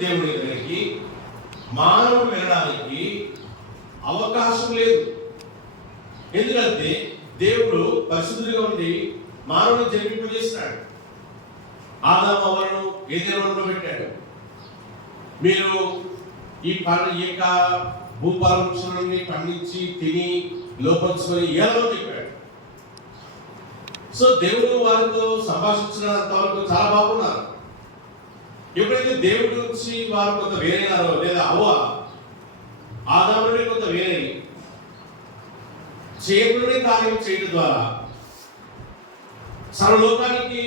దేవుడి దగ్గరికి మానవుడు వెళ్ళడానికి అవకాశం లేదు. ఎందుకంటే దేవుడు పరిశుద్ధుడిగా ఉండి మానవుని జన్మింపజేస్తున్నాడు. ఆదాము అవ్వలను ఏదైనా పెట్టాడు. మీరు ఈ యొక్క భూపాల వృక్షాలని పండించి తిని లోపరుచుకొని ఏదో చెప్పాడు. సో దేవుడు వారితో సంభాషించినంత వరకు చాలా బాగున్నారు. ఎప్పుడైతే దేవుడి నుంచి వారు కొంత వేరైనారో, లేదా అవ్వ ఆదాము నుండి కొంత వేరే చేయకునే కార్యం చేయడం ద్వారా సర్వలోకానికి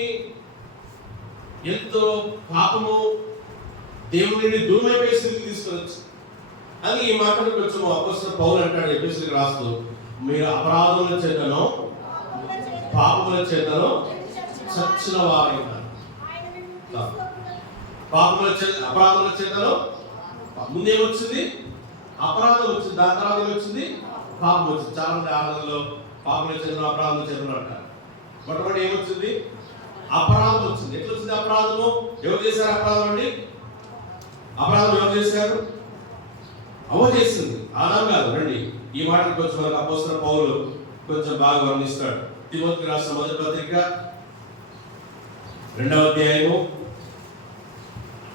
ఎంతో పాపము దేవుడి నుండి దూరమైపోయే స్థితికి తీసుకొచ్చు. అది ఈ మాటను కొంచెం అపోస్తలుడు పౌలు అంటాడు ఎఫెసీయులకు రాస్తూ, మీరు అపరాధముల చేతను పాపముల చేతను చచ్చిన వారైనారు. అపరాధముల చేతలో ముందేమొచ్చింది? అపరాధం వచ్చింది. దాని తర్వాత ఏమొచ్చింది? పాపం వచ్చింది. చాలా మంది ఆరాధనలో పాపముల చేతను అపరాధముల చేతను అంటారు. మొట్టమొదటి ఏమొచ్చింది? అపరాధం వచ్చింది. ఎట్లా వచ్చింది అపరాధము? ఎవరు చేశారు అపరాధం అండి? అపరాధం ఎవరు చేశారు? అవ్వ చేసింది, ఆదాము కాదు. రండి ఈ మాటకు కొంచెం మనకు అపోస్తలుడు పౌలు కొంచెం బాగా వర్ణిస్తాడు. తిమోతికి రాసిన మొదటి పత్రిక 2వ అధ్యాయము,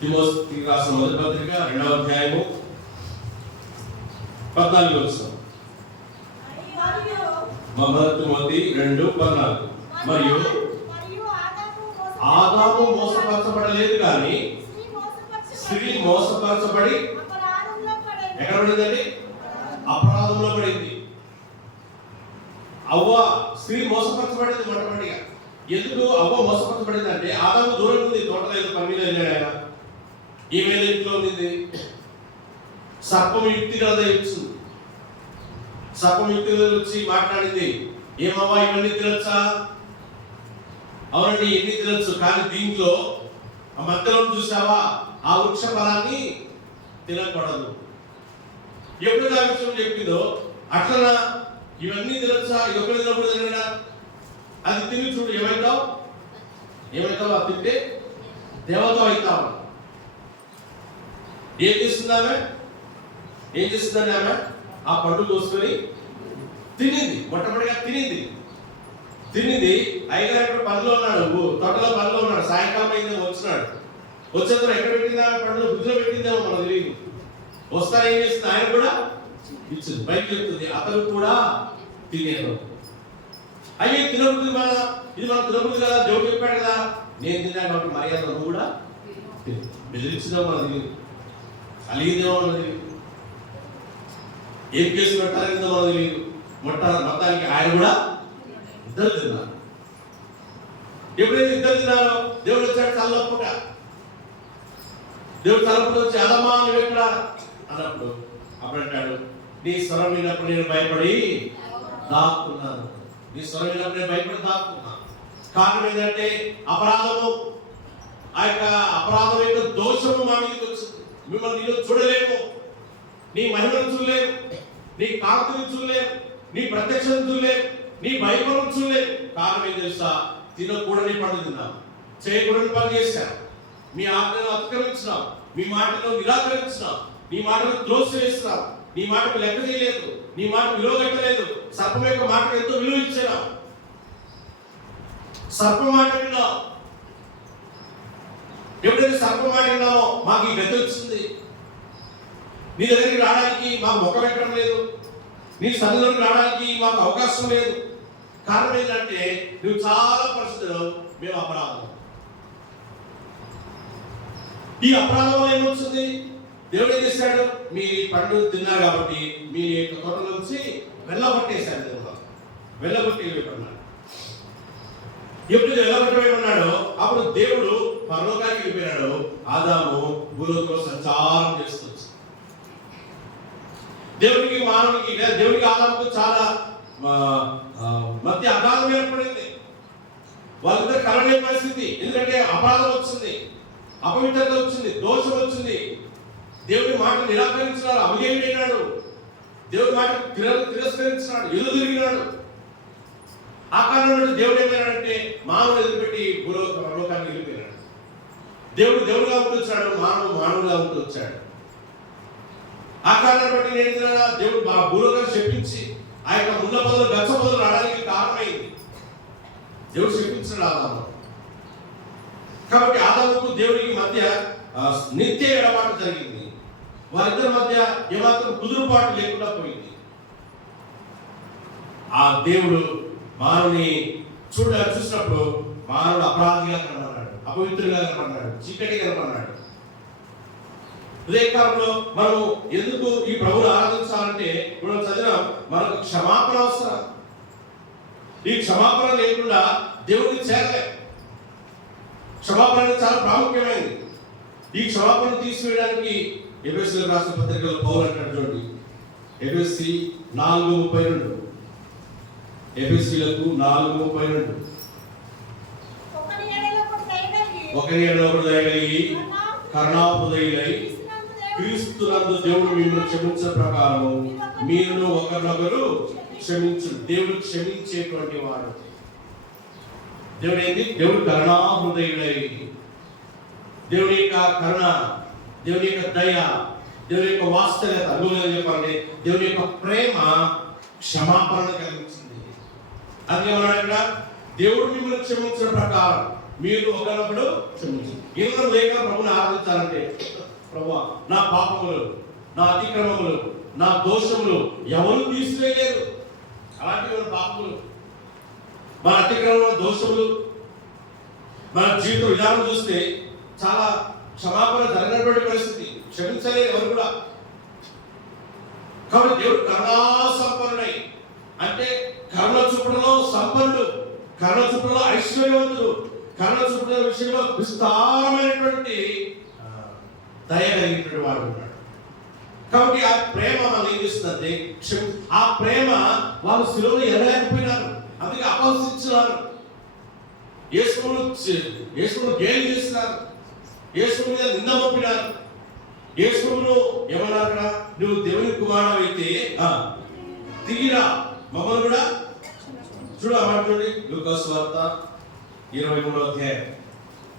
తిమోతికి రాసిన మొదటి పత్రిక 2వ అధ్యాయము 14వ వచనం. మొదటి తిమోతి 2:14. మరియు ఆదాము మోసపరచబడలేదు కానీ స్త్రీ మోసపరచబడి ఎక్కడ పడిందండి? అపరాధంలో పడింది. అవ్వ స్త్రీ మోసపరచబడింది మొట్టమొదటిగా. ఎందుకు అవ్వ మోసపరచబడింది అంటే, ఆదాము దూరం ఉంది, తోటలో ఏదో పని మీద వెళ్ళాడు ఆయన. ఈమె ఇంట్లో ఉంది. సర్పం యుక్తిగా వచ్చింది. సర్పం యుక్తిగా వచ్చి మాట్లాడింది, ఏమవ్వా ఇవన్నీ తినొచ్చా? అవునండి ఎన్ని తినొచ్చు, కానీ దీంట్లో ఆ మధ్యలో చూసావా ఆ వృక్ష ఫలాన్ని తినకూడదు. ఎప్పుడు ఆ విషయం చెప్పిందో అట్లా ఇవన్నీ తినొచ్చా, ఇది ఒకటి తినకూడదు తినడా? అది తిని చూడు ఏమవుతావు? ఏమవుతావు? అది తింటే దేవత అవుతావు. ఏం చేస్తుంది ఆమె? ఏం చేస్తుందని ఆమె ఆ పండు కోసుకొని తినింది. మొట్టమొదటిగా తినింది. అయ్యగారు పనిలో ఉన్నాడు, తోటలో పనిలో ఉన్నాడు. సాయంకాలం అయిందేమో వచ్చినాడు. వచ్చేందుకు ఎక్కడ పెట్టింది ఆమె? పండులో బుద్ధిలో పెట్టిందేమో మనకు తెలియదు. వస్తా ఏం చేస్తుంది? ఆయన కూడా ఇచ్చింది. బయట చెప్తుంది అతను కూడా తినేరు. అయ్యే తినకూడదు, ఇది మనం తినకూడదు కదా, దేవుడు చెప్పాడు కదా. నేను తిన్నా కాబట్టి మర్యాద నువ్వు కూడా బెదిరించడం మనకు తెలియదు, అలిగిందేమో మనకు తెలియదు, ఏం కేసు పెట్టాలనేదో మనకు తెలియదు. మొత్తానికి ఆయన కూడా ఇద్దరు తిన్నారు. ఎప్పుడైతే ఇద్దరు తిన్నారో దేవుడు వచ్చాడు తలనొప్పుట. దేవుడు తలనొప్పుట వచ్చి అలమ్మా నువ్వు ఎక్కడ అన్నప్పుడు అప్పుడు అంటాడు, నీ స్వరం విన్నప్పుడు నేను భయపడి దాక్కున్నాను. నీ స్వరం విన్నప్పుడు నేను భయపడి దాక్కున్నాను. కారణం ఏంటంటే అపరాధము, ఆ యొక్క అపరాధం యొక్క దోషము మా మీదకి వచ్చింది. మిమ్మల్ని నేను చూడలేము, నీ మహిమను చూడలేము, నీ కాంతిని చూడలేము, నీ ప్రత్యక్షను చూడలేము, నీ భయపడను చూడలేము. కారణం ఏం తెలుసా? తినకూడని పనులు తిన్నాం, చేయకూడని పని చేశాం, మీ ఆజ్ఞను అతిక్రమించినాం, మీ మాటను నిరాకరించినాం, నీ మాటను త్రోసివేస్తున్నాం, నీ మాటకు లెక్క చేయలేదు, నీ మాట విలువ కట్టలేదు. సర్పం యొక్క మాటకు ఎంతో విలువ ఇచ్చాం. సర్ప మాట విన్నాం. ఎప్పుడైతే సర్ప మాట విన్నామో మాకు ఈ గతి వచ్చింది. నీ దగ్గరికి రావడానికి మాకు మొక్క పెట్టడం లేదు, నీ సన్నిధిలోకి రావడానికి మాకు అవకాశం లేదు. కారణం ఏంటంటే నువ్వు చాలా పరిస్థితుల్లో మేము అపరాధం. ఈ అపరాధం వల్ల ఏమొచ్చింది? దేవుడు ఏం చేశాడు? మీ పండు తిన్నారు కాబట్టి మీ యొక్క తోట నుంచి వెళ్ళగొట్టేశాడు. దేవుడు వెళ్ళగొట్టి వెళ్ళిపోన్నాడు. ఎప్పుడు వెళ్ళగొట్టమన్నాడో అప్పుడు దేవుడు పరలోకానికి వెళ్ళిపోయినాడు. ఆదాము భూలోకంలో సంచారం చేస్తుంది. దేవుడికి ఆదాముకు చాలా మధ్య అగాధం ఏర్పడింది. వాళ్ళిద్దరు కలనే పరిస్థితి. ఎందుకంటే అపరాధం వచ్చింది, అపవిత్రత వచ్చింది, దోషం వచ్చింది. దేవుడి మాట నిరాకరించినాడు, అవిధేయుడైనాడు, దేవుడి మాట తిరస్కరించినాడు, ఎదురు తిరిగినాడు. ఆ కారణంలో దేవుడు ఏమైనాడంటే మానవుడు ఎదురుపెట్టి భూలోకానికి వెళ్ళిపోయినాడు. దేవుడు దేవుడుగా ఉంటూ వచ్చాడు, మానవుడు మానవుడుగా ఉంటూ వచ్చాడు. ఆ కారణాన్ని బట్టి నేను దేవుడు మా భూలోగా శపించి ఆ యొక్క ముళ్ళ పొదలు గచ్చ పొదలు రావడానికి కారణమైంది. దేవుడు శపించిన ఆదాము. కాబట్టి ఆదాముకు దేవుడికి మధ్య నిత్య ఎడబాటు జరిగింది. వారిద్దరి మధ్య ఏమాత్రం కుదురుపాటు లేకుండా పోయింది. ఆ దేవుడు మానవుని చూసినప్పుడు మానవుడు అపరాధిగా కనబడ్డాడు, అపవిత్రుగా కనబడ్డాడు, చీకటి కనబడ్డాడు. ఉదయకాలంలో మనం ఎందుకు ఈ ప్రభువును ఆరాధించాలంటే మనం చదివిన మనకు క్షమాపణ అవసరం. ఈ క్షమాపణ లేకుండా దేవుడిని చేరలే. క్షమాపణ అనేది చాలా ప్రాముఖ్యమైనది. ఈ క్షమాపణ తీసివేయడానికి ఎఫెసీయులకు రాసిన పత్రికలో పౌలు అంటాడు చూడండి, ఎఫెసీ 4:32. ఎఫెసీయులకు 4:32. ఒకరి ఎడల ఒకడు దయగలిగి కరుణాహృదయులై క్రీస్తునందు దేవుడు మిమ్మల్ని క్షమించిన ప్రకారం మీరు ఒకరినొకరు క్షమించు. దేవుడు క్షమించేటువంటి వాడు. దేవుడు ఏంటి? దేవుడు కరుణాహృదయుడై, దేవుని యొక్క కరుణ, దేవుని యొక్క దయ, దేవుని యొక్క వాస్తవ్యత అనుభవం చెప్పాలంటే దేవుని యొక్క ప్రేమ క్షమాపణ కలిగించింది. అందుకేమన్నా దేవుడు మిమ్మల్ని క్షమించిన ప్రకారం మీరు ఒకరినొకడు క్షమించు. ఏదో లేక ప్రభుని ఆరాధించాలంటే, ప్రభువా నా పాపములు, నా అతిక్రమములు, నా దోషములు ఎవరు తీసివేయలేరు. అలాంటి మన పాపములు, మన అతిక్రమముల దోషములు, మన జీవిత విధానం చూస్తే చాలా క్షమాపణ జరగనటువంటి పరిస్థితి, క్షమించలేరు ఎవరు కూడా. కాబట్టి దేవుడు కరుణా సంపన్నుడై, అంటే కరుణ చూపడంలో సంపన్నుడు, కరుణ చూపడంలో ఐశ్వర్యవంతుడు, కరుణ చూపడం విషయంలో విస్తారమైనటువంటి దయ కలిగినటువంటి వాడు ఉన్నాడు. కాబట్టి ఆ ప్రేమ మనం ఏం చేస్తుందంటే, ఆ ప్రేమ వాళ్ళు శిలువలో ఎరగలేకపోయినారు, అందుకే అపహసించినారు, యేసును గేలి చేసినారు, యేసు మీద నింద మోపినారు. యేసును ఏమన్నారు అక్కడ, నువ్వు దేవుని కుమారుడు అయితే దిగిరా మమ్మల్ని కూడా చూడ మాట్లాడి. లూకా సువార్త 23వ అధ్యాయం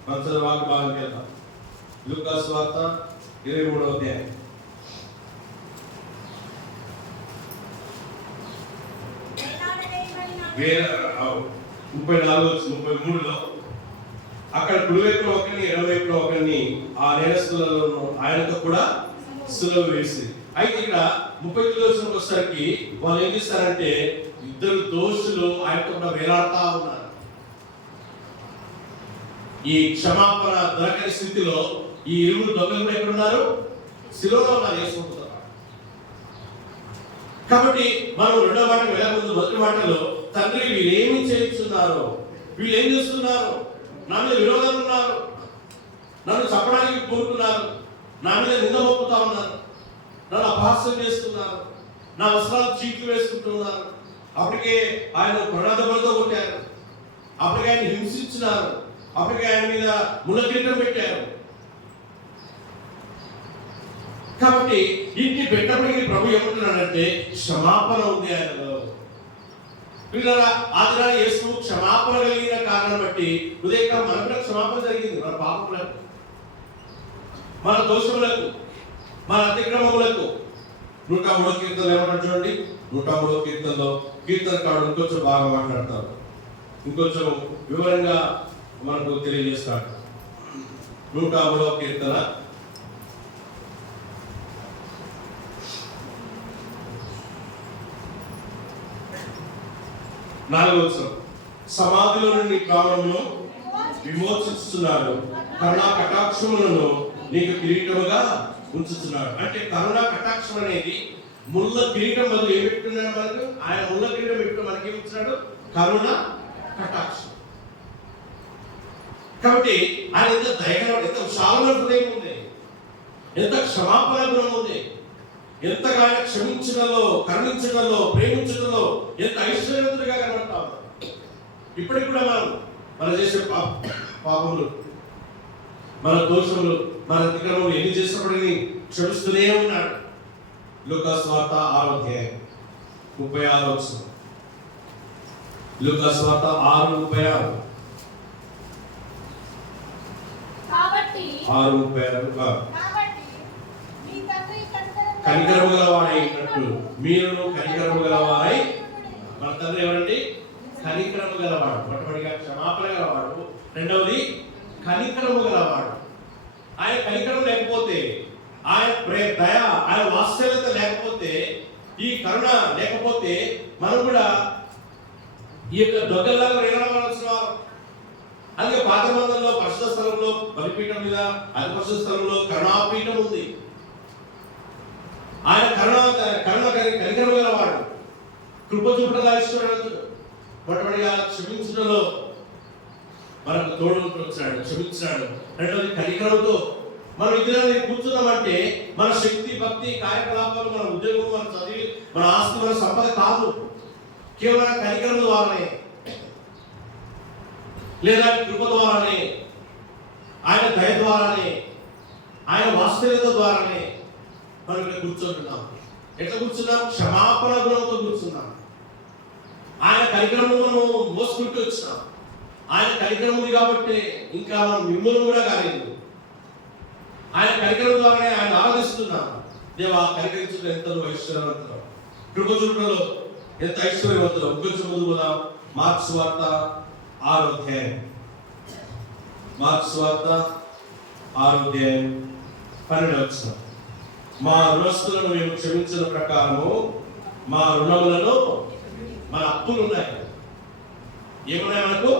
పంచద వాక్య భాగం వెళ్తాం. లూకా సువార్త 23వ అధ్యాయం. వేరే 34-33లో అక్కడ కుడివైపున ఒకరిని ఎడమవైపున ఒకరిని ఆ నేరస్తులను ఆయనతో కూడా సిలువ వేసి. అయితే ఇక్కడ 39 వచ్చేసరికి వాళ్ళు ఏం చేస్తారంటే ఇద్దరు దోషులు ఆయనతో కూడా వేలాడుతా ఉన్నారు. ఈ క్షమాపణ దొరకని స్థితిలో ఈ ఇరువురు దొంగలు కూడా ఎక్కడున్నారు? సిలువలో ఉన్నారు యేసుతో. కాబట్టి మనం రెండో మాట వెళ్ళే ముందు మొదటి మాటలో తండ్రి వీళ్ళేమి చేస్తున్నారు, వీళ్ళు ఏం చేస్తున్నారు, నా మీద విరోధం ఉన్నారు, నన్ను చంపడానికి కోరుకున్నారు, నా మీద నింద మోపుతా ఉన్నారు, నన్ను అపహాస్యం చేస్తున్నారు, నా వస్త్రాలు చీట్లు వేసుకుంటున్నారు, అప్పటికే ఆయన ప్రణాదములతో కొట్టారు, అప్పటికే ఆయన హింసించినారు, అప్పటికే ఆయన మీద ముళ్ళకిరీటం పెట్టారు. కాబట్టి ఇంటి పెట్టబడికి ప్రభు ఏమంటున్నాడంటే క్షమాపణ ఉంది ఆయనలో. పిల్లల ఆదిరా యేసు క్షమాపణ కలిగిన కారణం బట్టి ఉదయకాలం మనకు కూడా క్షమాపణ జరిగింది. మన పాపములకు, మన దోషములకు, మన అతిక్రమములకు. 103వ కీర్తనలో ఏమంటారు చూడండి. 103వ కీర్తనలో కీర్తనకారుడు ఇంకొంచెం బాగా మాట్లాడతారు, ఇంకొంచెం వివరంగా మనకు తెలియజేస్తాడు. 103వ కీర్తన 4వ వచనం. సమాధిలో నుండి ప్రాణమును విమోచిస్తున్నాడు, కరుణా కటాక్షములను నీకు కిరీటముగా ఉంచుతున్నాడు. అంటే కరుణా కటాక్షం అనేది ముళ్ళ కిరీటం బదులు ఏం పెట్టుకున్నాడు మనకు? ఆయన ముళ్ళ కిరీటం పెట్టుకుని మనకి ఏమి ఇచ్చినాడు? కరుణ కటాక్షం. కాబట్టి ఆయన ఎంత దయగలవాడు, ఎంత విశాలమైన హృదయం ఉంది, ఎంత క్షమాపణ గుణం ఉంది, ఎంతగా ఆయన క్షమించడంలో, కరుణించడంలో, ప్రేమించడంలో ఎంత ఐశ్వర్యవంతుడిగా కనబడతాం. ఇప్పటికి కూడా మనం చేసే పాపములు, మన దోషములు, మన అతిక్రమములు ఎన్ని చేసినప్పటికీ క్షమిస్తూనే ఉన్నాడు. లూకా సువార్త 6వ అధ్యాయం 36వ వచనం. లూకా సువార్త 6:36. కాబట్టి 6:36 కనికరము గలవాడైనట్లు మీరును కనికరము గలవారై. మన తండ్రి ఎవరండి? కనికరము గలవాడు. మొట్టమొదటిగా క్షమాపణ గలవాడు, రెండవది కనికరము గలవాడు. ఆయన కనికరం లేకపోతే, ఆయన దయ, ఆయన వాత్సల్యత లేకపోతే, ఈ కరుణ లేకపోతే మనం కూడా ఈ యొక్క దొంగలాగా వినవలసిన వారు. అందుకే పాత మందిరంలో పరిశుద్ధ స్థలంలో బలిపీఠం మీద అతి పరిశుద్ధ స్థలంలో కరుణాపీఠం ఉంది. ఆయన కనికరం గలవాడు, కృప చూపడగా ఇష్టపడదు. మొట్టమొదటిగా క్షమించడంలో మనకు తోడు వచ్చాడు, క్షమించాడు. రెండవది కనికరంతో మనం ఇద్దరు కూర్చున్నామంటే మన శక్తి, భక్తి, కార్యకలాపాలు, మన ఉద్యోగం, మన చదివి, మన ఆస్తి, మన సంపద కాదు, కేవలం కనికరం ద్వారానే, లేదా కృప ద్వారానే, ఆయన దయ ద్వారానే, ఆయన వాత్సల్యత ద్వారానే మనం ఇక్కడ కూర్చుంటున్నాం. ఎట్లా కూర్చున్నాం? క్షమాపణ గుణంతో కూర్చున్నాం. ఆయన కనికరము మనం మోసుకుంటూ వచ్చినాం. ఆయన కనికరం ఉంది కాబట్టి ఇంకా మనం మిమ్మల్ని కూడా కాలేదు. ఆయన కనికరం ద్వారానే ఆయన ఆరాధిస్తున్నాం. దేవా, కనికరించడం ఎంత ఐశ్వర్యవంతులు, కృప చూపడంలో ఎంత ఐశ్వర్యవంతులు. కొంచెం ముందు పోదాం. మార్క్స్ వార్త 6వ అధ్యాయం. మార్క్స్ వార్త 6వ అధ్యాయం 12వ వచనం. మా రుణస్తులను మేము క్షమించిన ప్రకారము మా రుణములను, మన అప్పులు ఉన్నాయి. ఏమున్నాయి? మనకు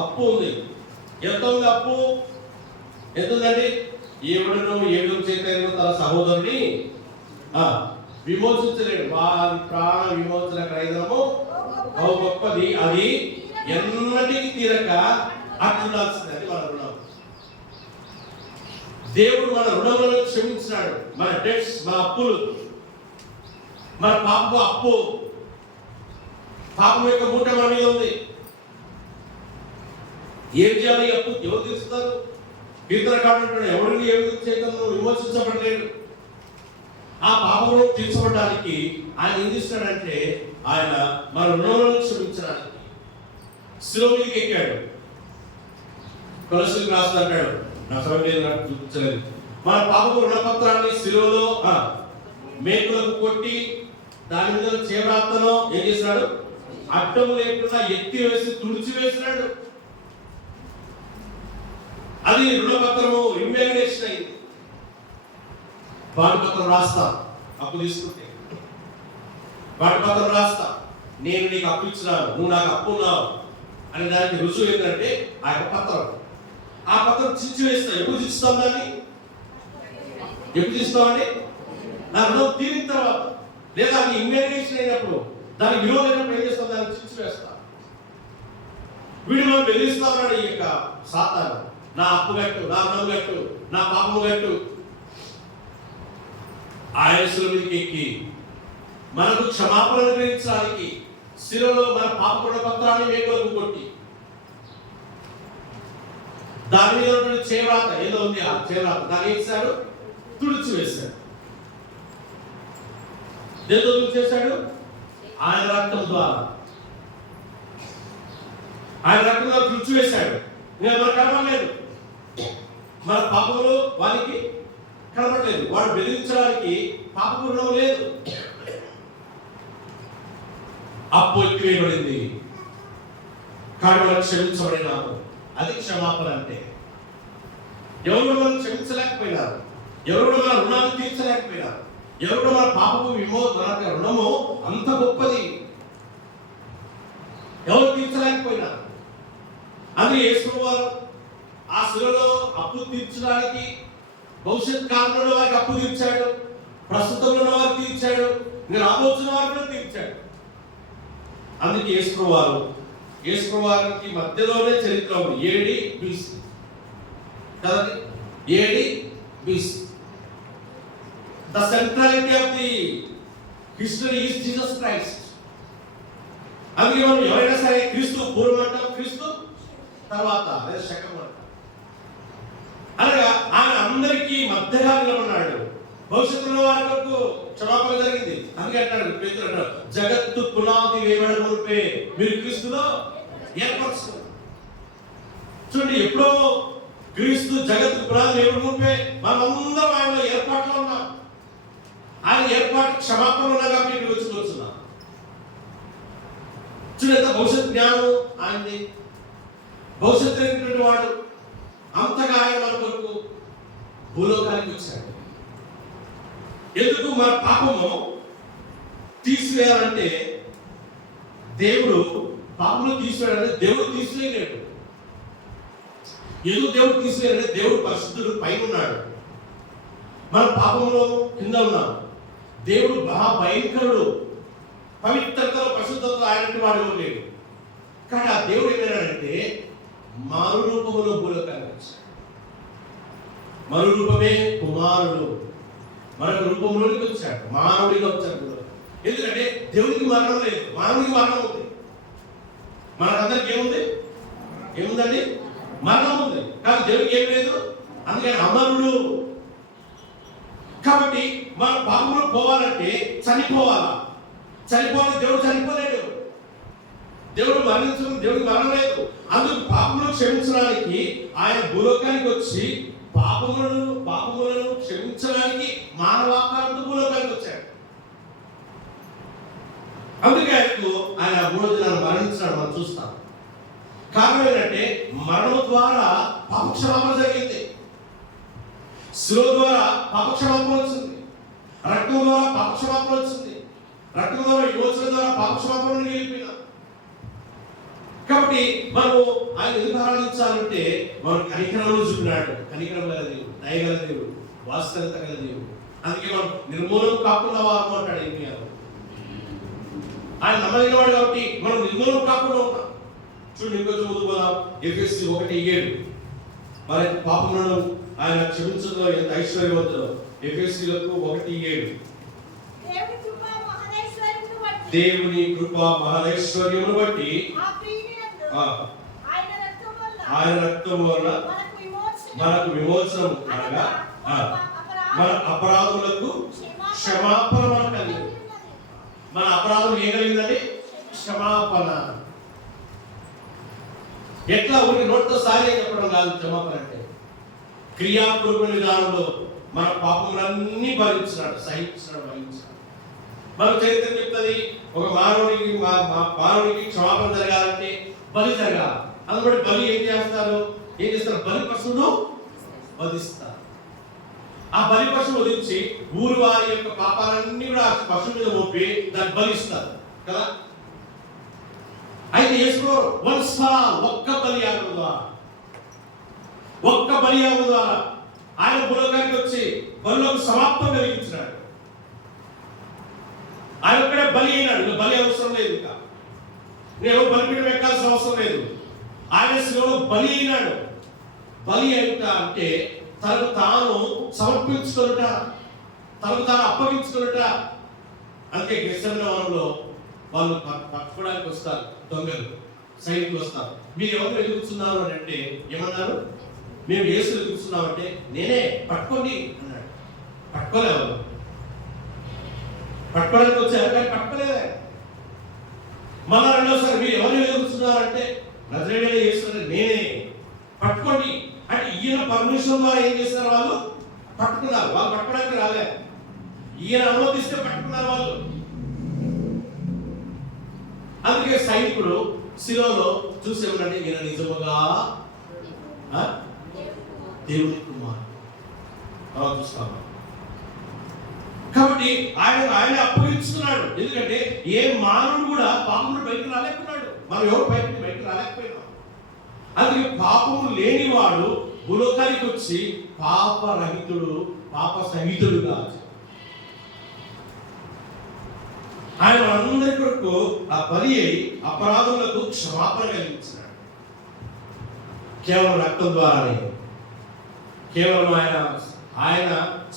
అప్పు ఉంది. ఎంత ఉంది అప్పు? ఎంత ఉందండి? ఎవడను ఏడు చేత తన సహోదరుని విమోచించలేడు. వారి ప్రాణ విమోచన క్రయదనము గొప్పది, అది ఎన్నటికి తీరక అట్లుండాల్సింది. అది మన రుణం. దేవుడు మన రుణములను క్షమించినాడు. మన డెట్స్, మన అప్పులు, మన పాప అప్పు, పాపం యొక్క మూట మన మీద ఉంది. ఏం చేయాలి? అప్పు ఎవరు తీరుస్తారు? కీర్తనకారుడు ఎవరిని ఏమి చేయడంలో విమోచించబడలేడు. ఆ పాపంలో తీర్చబడడానికి ఆయన ఏం చేస్తున్నాడంటే, ఆయన మన రుణములను క్షమించడానికి శిలువ మీదకి ఎక్కాడు. కొలస్సీలకు రాస్తూ అంటాడు, నా సమయం నాకు చూపించలేదు, మన పాపపు రుణపత్రాన్ని శిలువలో మేకులకు కొట్టి దాని మీద చేరాతలో ఏం చేసినాడు? అడ్డం లేకుండా ఎత్తి వేసి తుడిచి వేసినాడు. అది రుణపత్రము ఇమ్యాజినేషన్ అయింది. బాండ్ రాస్తా, అప్పు తీసుకుంటే బాండ్ రాస్తా, నేను నీకు అప్పు ఇచ్చినాను, నువ్వు నాకు అప్పు ఉన్నావు అని దానికి రుజువు ఏంటంటే ఆ యొక్క పత్రం. ఆ పత్రం చించి వేస్తా. ఎప్పుడు చించుతాం దాన్ని? ఎప్పుడు చించుతామండి? నా రుణం తీరిన తర్వాత, లేదా అది ఇమ్యాజినేషన్ అయినప్పుడు, దానికి విలువ లేనప్పుడు ఏం చేస్తాం? దాన్ని చించి వేస్తా. వీడు మనం బెదిరిస్తా ఉన్నాడు ఈ యొక్క సాతాను. నా అప్పు కట్టు, నా రుణం కట్టు, నా పాపము కట్టు. ఆయన శిలువ మీదకి ఎక్కి మనకు క్షమాపణ అనుగ్రహించడానికి శిలువలో మన పాప పత్రాన్ని మేకులకు కొట్టి దాని మీద చేవ్రాత ఏదో ఉంది, ఆ చేవ్రాత దాన్ని వేసాడు, తుడిచి వేశాడు. దేంతో చేశాడు? ఆయన రక్తం ద్వారా. ఆయన రక్తంలో తుడిచి వేశాడు. ఇంకా మన కనబడలేదు, మన పాపములు వారికి కనబడలేదు. వాడు బెదిరించడానికి పాపపు రుణం లేదు. అప్పు ఎక్కివేయబడింది, కానీ మనం క్షమించబడినాము. అది క్షమాపణ అంటే. ఎవరు మనం క్షమించలేకపోయినారు, ఎవరు మన రుణాన్ని తీర్చలేకపోయినారు, ఎవరు మన పాపపు విమోచన రుణము అంత గొప్పది, ఎవరు తీర్చలేకపోయినారు. అందుకే యేసువారు ఆ శిలువలో అప్పు తీర్చడానికి భవిష్యత్ కాలంలో వారికి అప్పు తీర్చాడు, ప్రస్తుతంలో వారికి తీర్చాడు, ఇంకా రాబోతున్న వారికి కూడా తీర్చాడు. అందుకే యేసువారికి మధ్యలోనే చరిత్ర ఉంది. ఏడి బీసీ కదండి, AD BC. The centrality of the history is Jesus Christ. అందుకే మనం ఎవరైనా సరే క్రీస్తు పూర్వం అంటాం, క్రీస్తు తర్వాత అదే శకం అంటాం. అనగా ఆయన అందరికీ మధ్యగా నిలబడినాడు. భవిష్యత్తులో వారి వరకు క్షమాపణ జరిగింది. అందుకే అంటాడు పేతురు అంటాడు, జగత్తు పునాది వేయబడి మునిపే మీరు క్రీస్తులో ఏర్పరచుకున్నారు. చూడండి, ఎప్పుడో క్రీస్తు జగత్తు పునాది ఎవరి ముందే మనమందరం ఆయనలో ఏర్పాట్లో ఉన్నాం. ఆయన ఏర్పాటు క్షమాపణ ఉన్నా కాబట్టి ఇక్కడ వచ్చుకొచ్చున్నాం. చూడంత భవిష్యత్ జ్ఞానం ఆయనది. భవిష్యత్తు తెలిసినటువంటి వాడు అంతగా ఆయన మన కొరకు భూలోకానికి వచ్చాడు. ఎందుకు? మన పాపము తీసివేయాలంటే దేవుడు పాపము తీసివేయాలంటే దేవుడు తీసివేయలేడు. ఎందుకు దేవుడు తీసివేయాలంటే దేవుడు పరిశుద్ధుడు పైన ఉన్నాడు, మన పాపంలో కింద ఉన్నాడు. దేవుడు మహాభయంకరుడు, పవిత్రతలో పరిశుద్ధతలో ఆయనటువంటి వాడు ఎవరు లేడు. కానీ ఆ దేవుడు ఏమైనాడంటే మారు రూపంలో భూలోకానికి వచ్చాడు. మరు రూపమే కుమారుడు, మనకు రూపంలోనికి వచ్చాడు, మానవుడిగా వచ్చాడు. ఎందుకంటే దేవుడికి మరణం లేదు, మానవుడికి మరణం ఉంది. మనకందరికి ఏముందండి? మరణం ఉంది. కానీ దేవుడికి ఏం లేదు, అందుకని అమరుడు. కాబట్టి మన పాపంలో పోవాలంటే చనిపోవాలా? చనిపోవాలని దేవుడు చనిపోలేడు. దేవుడు మరణించడం, దేవుడికి మరణం లేదు. అందుకు పాపములను క్షమించడానికి ఆయన భూలోకానికి వచ్చి పాపములను క్షమించడానికి మానవాకారంతో భూలోకానికి వచ్చాడు. అందుకే ఆయన 3వ దినాన్ని మరణించడం మనం చూస్తాం. కారణం ఏంటంటే మరణం ద్వారా పాపక్షమాపణ జరిగింది, శిలువ ద్వారా పాపక్షమాపణ వచ్చింది, రక్తం ద్వారా పాపక్షమాపణ వచ్చింది, రక్తం ద్వారా యోచన ద్వారా పాపక్షమాపణ నిలిపినాం. కాబట్టి మనము ఆయన ఎందుకు ఆరాధించాలంటే మనం కనికరంలో చూపినాడు. కనికరం గల దేవుడు, దయగల దేవుడు, వాస్తవికత గల దేవుడు. అందుకే మనం నిర్మూలం కాకుండా వారు అంటాడు ఏమి ఆయన నమ్మదగిన వాడు కాబట్టి మనం నిర్మూలం కాకుండా ఉంటాం. చూడండి, ఇంకొంచెం ముందు పోదాం. ఎఫెసీ 1:7 మన పాపములను ఆయన క్షమించడంలో ఎంత ఐశ్వర్యవంతులో. ఎఫెసీలకు 1:7 దేవుని కృపా మహదైశ్వర్యమును బట్టి ఆయన రక్తం వల్ల మనకు విమోచనం అనగా మన అపరాధులకు క్షమాపణ మనకు కలిగింది. మన అపరాధం ఏం కలిగిందండి? క్షమాపణ. ఎట్లా ఊరికి నోటితో సాగే చెప్పడం కాదు క్షమాపణ అంటే, క్రియాపూర్వక విధానంలో మన పాపములన్నీ భరించినాడు, సహించినాడు, భరించినాడు. మన చరిత్ర చెప్తుంది, ఒక మానవుడికి క్షమాపణ జరగాలంటే బలి జరగాలి. అందుబట్టి బలి ఏం చేస్తారు? బలి పశువును వధిస్తారు. ఆ బలి పశువు వధించి ఊరు వారి యొక్క పాపాలన్నీ కూడా పశువు మీద మోపి దాన్ని బలిస్తారు కదా. అయితే ఒక్క బలియాగం ద్వారా ఆయన భూలోకానికి వచ్చి బలిలోకి సమాప్తం కలిగించినాడు. ఆయన ఒక్కడే బలి అయినాడు, బలి అవసరం లేదు. ఇంకా నేను బలిపీఠం ఎక్కాల్సిన అవసరం లేదు. ఆయన శిలువలో బలి అయినాడు. బలి అయిట అంటే తనకు తాను సమర్పించుకొనుట, తనకు తాను అప్పగించుకొనుట. అందుకే గెత్సేమనే వనంలో వాళ్ళు పట్టుకోవడానికి వస్తారు, దొంగలు సైనికులు వస్తారు. మీరు ఎవరు వెతుకుతున్నారు అని అంటే ఏమన్నారు? మేము యేసు వెతుకుతున్నామంటే నేనే, పట్టుకోండి అన్నాడు. పట్టుకోలేవాళ్ళు, పట్టుకోవడానికి వచ్చారు కానీ పట్టుకోలేదా. మళ్ళా రెండోసారి మీరు ఎవరు వెతుకుతున్నారంటే నజరేయుడైన యేసు నేనే, పట్టుకోండి అంటే ఈయన పర్మిషన్ ద్వారా ఏం చేస్తున్నారు? వాళ్ళు పట్టుకున్నారు. వాళ్ళు పట్టుకోవడానికి రాలే, ఈయన అనుమతిస్తే పట్టుకున్నారు వాళ్ళు. అందుకే సైనికుడు శిలువలో చూసి ఏమన్నాడు? ఈయన నిజముగా దేవుని కుమారుడు చూస్తాము. కాబట్టి ఆయన అప్పగించుకున్నాడు. ఎందుకంటే ఏ మానవుడు కూడా పాపమును బయటకు రాలేకున్నాడు. మనం ఎవరు బయటకు రాలేకపోయినాం. అందుకే పాపము లేనివాడు భూలోకానికి వచ్చి పాపరహితుడు, పాప సహితుడుగా ఆయన అందరి కొరకు ఆ బలి అయి అపరాధములకు క్షమాపణ కలిగించినాడు. కేవలం రక్తం ద్వారానే, కేవలం ఆయన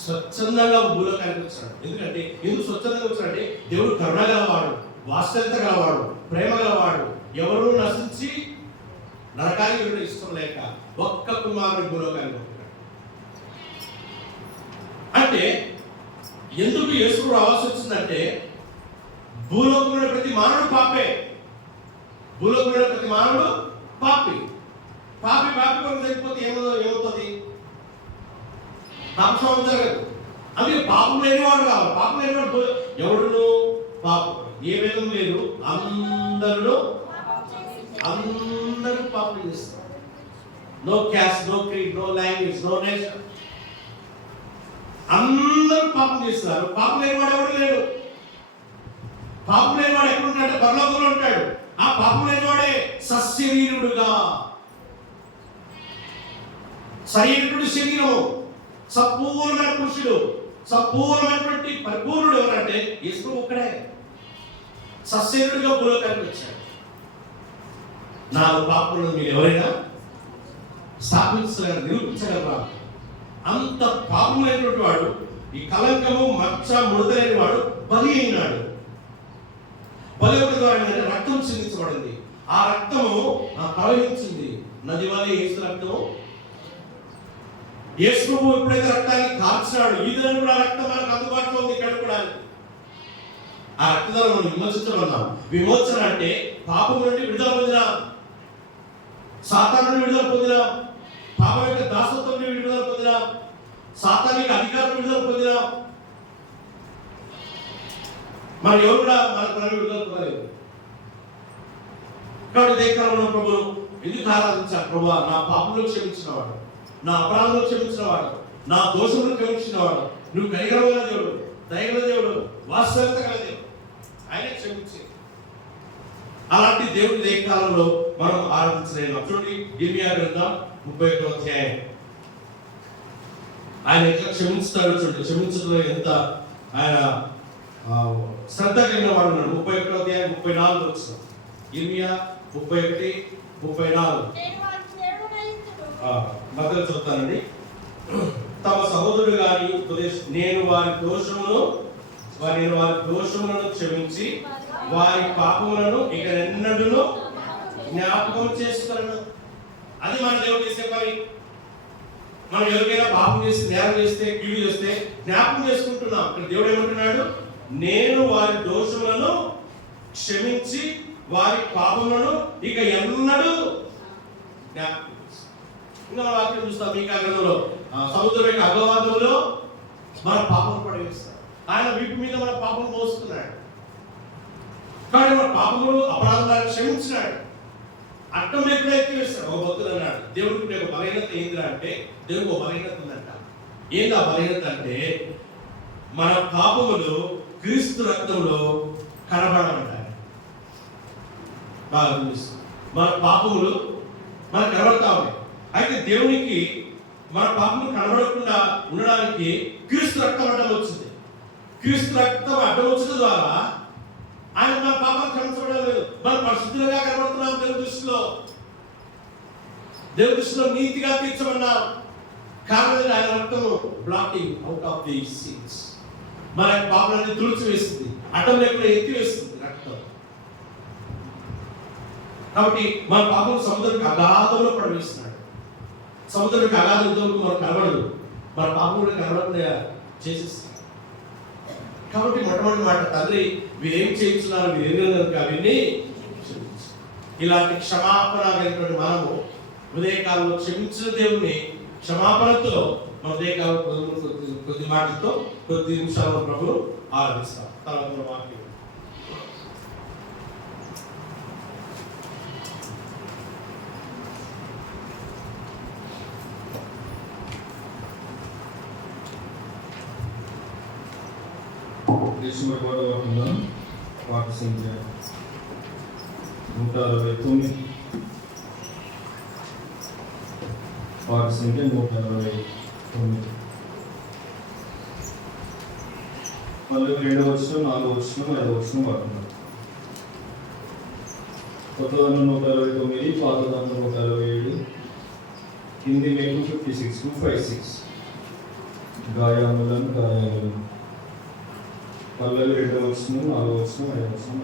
స్వచ్ఛందంగా భూలోకానికి వచ్చాడు. ఎందుకంటే ఎందుకు స్వచ్ఛందంగా వచ్చాడంటే దేవుడు కరుణ గలవాడు, వాస్తవికత గలవాడు, ప్రేమ గలవాడు. ఎవరు నశించి నరకానికి వెళ్ళడం ఇష్టం లేక ఒక్క కుమారుడు భూలోకానికి వచ్చాడు. అంటే ఎందుకు యేసు రావాల్సి వచ్చిందంటే భూలోకంలో ప్రతి మానవుడు పాపే. భూలోకంలో ప్రతి మానవుడు పాపి. పాపి కొరకు చనిపోతే ఏమవుతుంది? పాప స్వభావం జరగదు. అందుకే పాపం లేనివాడు కావాలి. పాపం లేనివాడు ఎవడును పాపం ఏ భేదం లేదు, అందరూ పాపం చేస్తారు. No caste, no creed, no language, no nation, అందరూ పాపం చేస్తారు. పాపం లేనివాడు ఎవడు లేడు. పాపం లేనివాడు ఎక్కడ ఉంటాడు? పరలోకంలో ఉంటాడు. ఆ పాపం లేనివాడే సశరీరుడుగా, శరీరుడు శరీరం, సంపూర్ణమైన పురుషుడు, సంపూర్ణమైనటువంటి పరిపూర్ణుడు ఎవరంటే యేసు ఒక్కడే. సశరీరుడుగా భూలోకానికి వచ్చాడు. నా పాపములను మీరు ఎవరైనా స్థాపించగలరా, నిరూపించగలరా? అంత పాపములైనటువంటి వాడు, ఈ కలంకము మచ్చ ముడతలేని వాడు బలి అయినాడు. బలి ఒకటి ద్వారా రక్తం చిందించబడింది. ఆ రక్తము ప్రవహించింది. నది వల్ల యేసు రక్తము, యేసు ప్రభు ఎప్పుడైతే రక్తాన్ని కార్చాడు, ఈ దినం కూడా రక్తం మనకు అందుబాటులో ఉంది కడుక్కోవడానికి. ఆ రక్తదానం మనం విమోచించబడ్డాం. విమోచన అంటే పాపం నుండి విడుదల పొందినాం, సాతాను నుండి విడుదల పొందినాం, పాపం యొక్క దాసత్వం నుండి విడుదల పొందినాం, సాతానిక అధికారం విడుదల పొందినాం. మరి ఎవరు కూడా మనకు విడుదల పొందలేదు. కాబట్టి దేకాలంలో ప్రభువు ఎందుకు ఆరాధించాలి? ప్రభువా, నా పాపంలో క్షమించినవాడు, నా అపరాధంలో క్షమించినవాడు, నా దోషంలో క్షమించినవాడు, నువ్వు కనికరమైన దేవుడు, దయగల దేవుడు, వాస్తవికత గల దేవుడు, ఆయన క్షమించి. అలాంటి దేవుడి ఏ కాలంలో మనం ఆరాధించలేము. చూడండి, ఇర్మియా గ్రంథం 31వ అధ్యాయం. ఆయన ఎట్లా క్షమించుతాడు చూడండి. క్షమించడంలో ఎంత ఆయన శ్రద్ధ కలిగిన వాడు ఉన్నాడు. 31వ అధ్యాయం 34 వచ్చిన ఇర్మియా 31:34 మధ్యలో చెప్తానండి. తమ సహోదరుడు గాని నేను వారి దోషములను క్షమించి వారి పాపములను ఇక ఎన్నడూ జ్ఞాపకం చేసుకున్నాను. అది మన దేవుడు చేసే పని. మనం ఎవరికైనా పాపం చేసి, నేరం చేస్తే, కీడు చేస్తే జ్ఞాపకం చేసుకుంటున్నాం. ఇక్కడ దేవుడు ఏమంటున్నాడు? నేను వారి దోషములను క్షమించి వారి పాపములను ఇక ఎన్నడూ జ్ఞాపకం. ఇంకా మన వాక్యం చూస్తాం. మీకా గ్రంథంలో సముద్రం యొక్క అగవాదంలో మన పాపం పడవేస్తాడు. ఆయన వీపు మీద మన పాపం మోస్తున్నాడు. కానీ మన పాపములు అపరాధాలను క్షమించినాడు. అర్థం లేకుండా ఎత్తివేస్తాడు. ఒక భక్తులు అన్నాడు, దేవుడికి ఒక బలహీనత ఏంద్రా అంటే, దేవుడికి ఒక బలహీనత ఉందంట. ఏంది ఆ బలహీనత అంటే, మన పాపములు క్రీస్తు రక్తంలో కనబడమంటారు. బాగా అనిపిస్తుంది. మన పాపములు మనకు కనబడతా ఉన్నాయి. అయితే దేవునికి మన పాపములు కనబడకుండా ఉండడానికి క్రీస్తు రక్తం అడ్డం వచ్చింది. క్రీస్తు రక్తం అడ్డం వచ్చిన ద్వారా ఆయన మన పాపాలు క్షమించబడడం లేదు. మనం పరిశుద్ధంగా కనబడుతున్నాం. దేవుడి దృష్టిలో నీతిగా తీర్చబడినాం. కారణం ఆయన రక్తము blocking out of the scenes. మన పాపాలని తుడిచి వేస్తుంది, అడ్డం లేకుండా ఎత్తి వేస్తుంది రక్తం. కాబట్టి మన పాపం సముద్రానికి అగాధంలో పడవేస్తున్నాడు. సముద్రానికి అగాధం ఇంతవరకు మనకు కనబడదు. మన పాపం కూడా కనబడకుండా చేసేస్తాడు. కాబట్టి మొట్టమొదటి మాట, తండ్రి వీరేం చేయించున్నారు, వీరేం అవన్నీ క్షమించు. ఇలాంటి క్షమాపణ కలిగినటువంటి మనము ఉదయకాలంలో క్షమించిన దేవుని క్షమాపణతో మన ఉదయకాలం కొద్ది మాటలతో కొద్ది నిమిషాల్లో ప్రభువు ఆరాధిస్తాం. తర్వాత వాక్యం పాట సంఖ్య 169, పాట సంఖ్య 169. మళ్ళీ 2వ వచనం, 4వ వచనం, 5వ వచనం వాడుతున్నారు. కొత్త దాంట్లో 169, పాత దాంట్లో 167, హిందీ మీకు 56, 256. గాయాములను పల్లవి 2వ వచనం, 4వ వచనం, 5వ వచనం.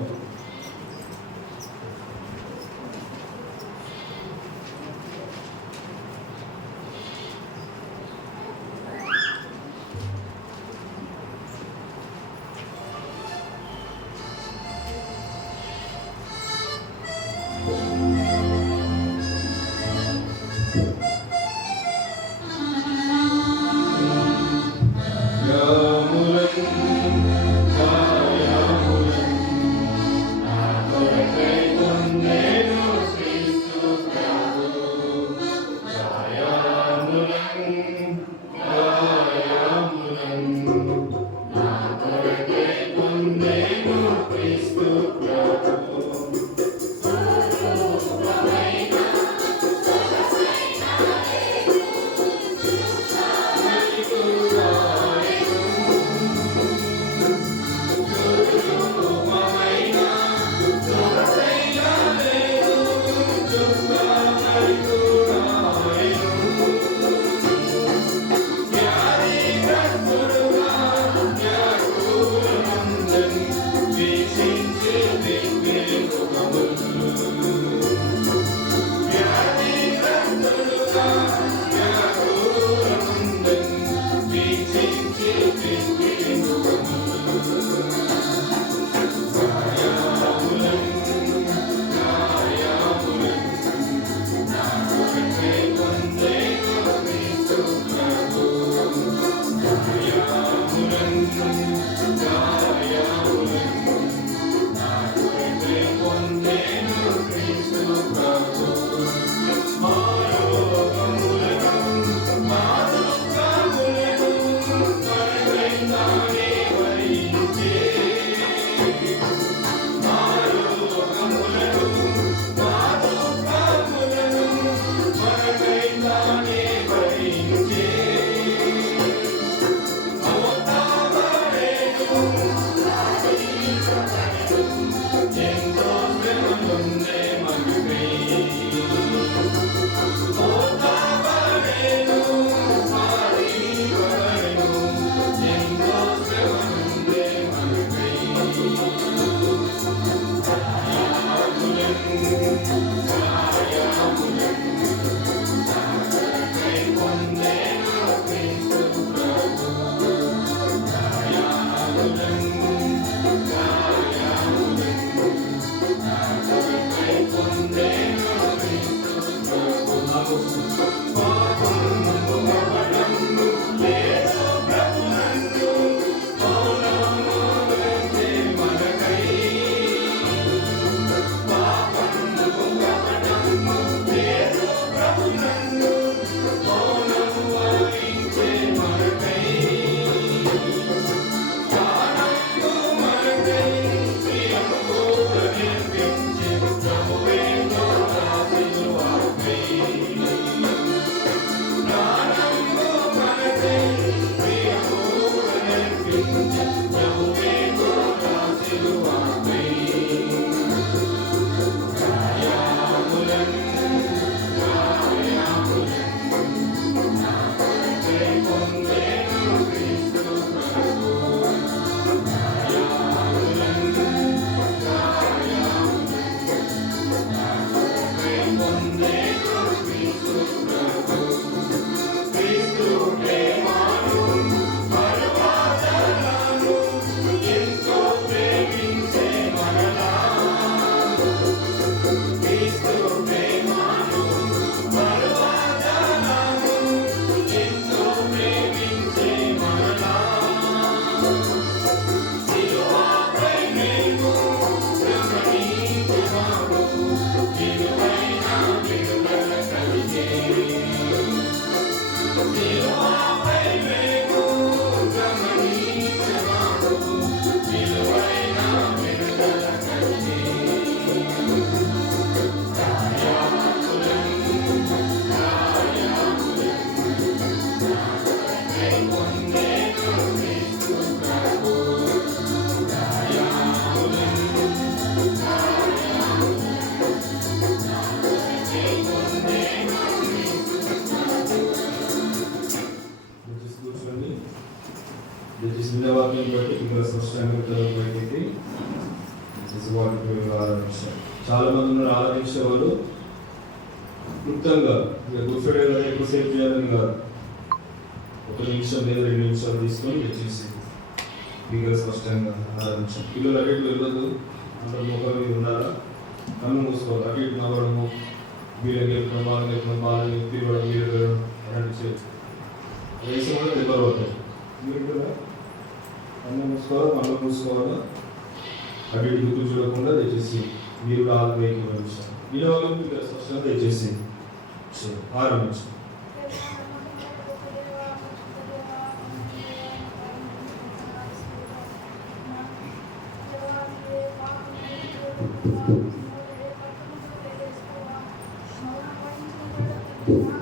వాక్యం బట్టి ఇంకా స్పష్టంగా బయటికి ఆరాధించారు. చాలా మంది ఉన్నారు ఆరాధించే వాళ్ళు క్లుప్తంగా గుడ్ ఫ్రైడే ఎక్కువసేపు చేయాలని కాదు, 1 నిమిషం లేదా 2 నిమిషాలు తీసుకొని వచ్చేసి ఇంకా స్పష్టంగా ఆరాధించాం. పిల్లలు అటు ఇటు వెళ్ళదు, అందరూ ముఖం మీద ఉండాలా, కన్ను మూసుకోవాలి. అటు ఇటు నవ్వడము, వీళ్ళకి వెళ్తున్నాం వాళ్ళకి వెళ్తున్నాం వాళ్ళని తిరగడం మీరు వెళ్ళడం అలాంటి చేయొచ్చు. వేసిన కూడా దెబ్బలు పడతాయి. మీరు కూడా మూసుకోవాలా, మనలో మూసుకోవాలా, అటు ఇటు గుర్తు చూడకుండా దయచేసి మీరు కూడా ఆత్మీయకి వివరించాలి. ఈ వాళ్ళు మీకు స్పష్టంగా దయచేసి ఆరంభించండి. Thank you.